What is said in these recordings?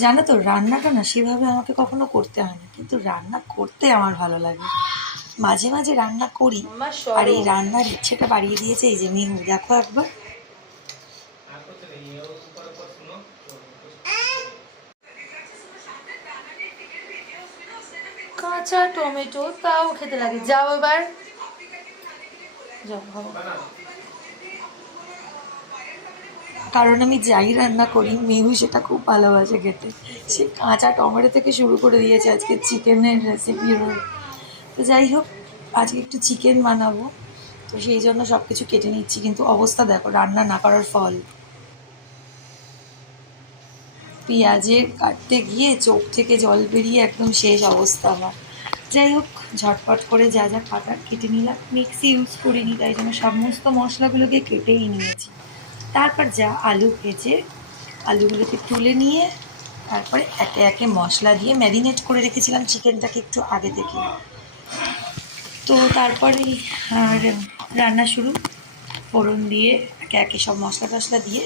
জানো তো, রান্নাটা না সেভাবে আমাকে কখনো করতে হয় না, কিন্তু রান্না করতে আমার ভালো লাগে। মাঝে মাঝে রান্না করি। মাম্মা আর সরো। এই রান্নার ইচ্ছেটা বাড়িয়ে দিয়েছে এই যে মিহু, দেখো একবার। কাঁচা টমেটো তাও খেতে লাগে, যাও এবার যাও ভালো। কারণ আমি যাই রান্না করি মেহু সেটা খুব ভালোবাসে খেতে। সে কাঁচা টমেটো থেকে শুরু করে দিয়েছে আজকে চিকেনের রেসিপি। তো যাই হোক, আজকে একটু চিকেন বানাবো, তো সেই জন্য সব কিছু কেটে নিচ্ছি। কিন্তু অবস্থা দেখো রান্না না করার ফল। পেঁয়াজের কাটতে গিয়ে চোখ থেকে জল বেরিয়ে একদম শেষ অবস্থা আমার। যাই হোক, ঝটপট করে যা যা কাটার কেটে নিলাম। মিক্সি ইউজ করিনি, তাই জন্য সমস্ত মশলাগুলোকে কেটেই নিয়েছি। তারপর যা আলু ভেজে আলুগুলোকে তুলে নিয়ে তারপরে একে একে মশলা দিয়ে ম্যারিনেট করে রেখেছিলাম চিকেনটাকে একটু আগে থেকে। তো তারপরেই আর রান্না শুরু। ফোড়ন দিয়ে একে একে সব মশলা টশলা দিয়ে,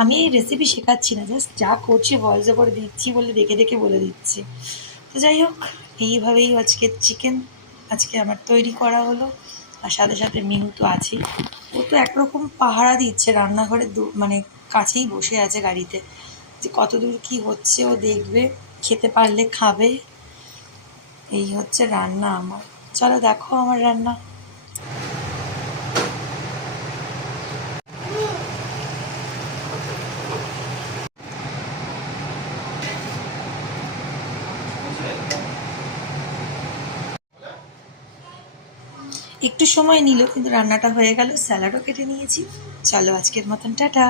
আমি এই রেসিপি শেখাচ্ছি না, জাস্ট যা করছি ভয়েস ওভার দিচ্ছি বলে দেখে দেখে বলে দিচ্ছি। তো যাই হোক, এইভাবেই আজকে চিকেন আজকে আমার তৈরি করা হলো। আর সাথে সাথে মিনু তো আছেই। ও তো একরকম পাহারা দিচ্ছে রান্নাঘরে, মানে কাছেই বসে আছে গাড়িতে, যে কতদূর কী হচ্ছে ও দেখবে, খেতে পারলে খাবে। এই হচ্ছে রান্না আমার। চলো দেখো আমার রান্না। একটু সময় নিল, কিন্তু রান্নাটা হয়ে গেল। স্যালাডও কেটে নিয়েছি। চলো আজকের মতন টাটা।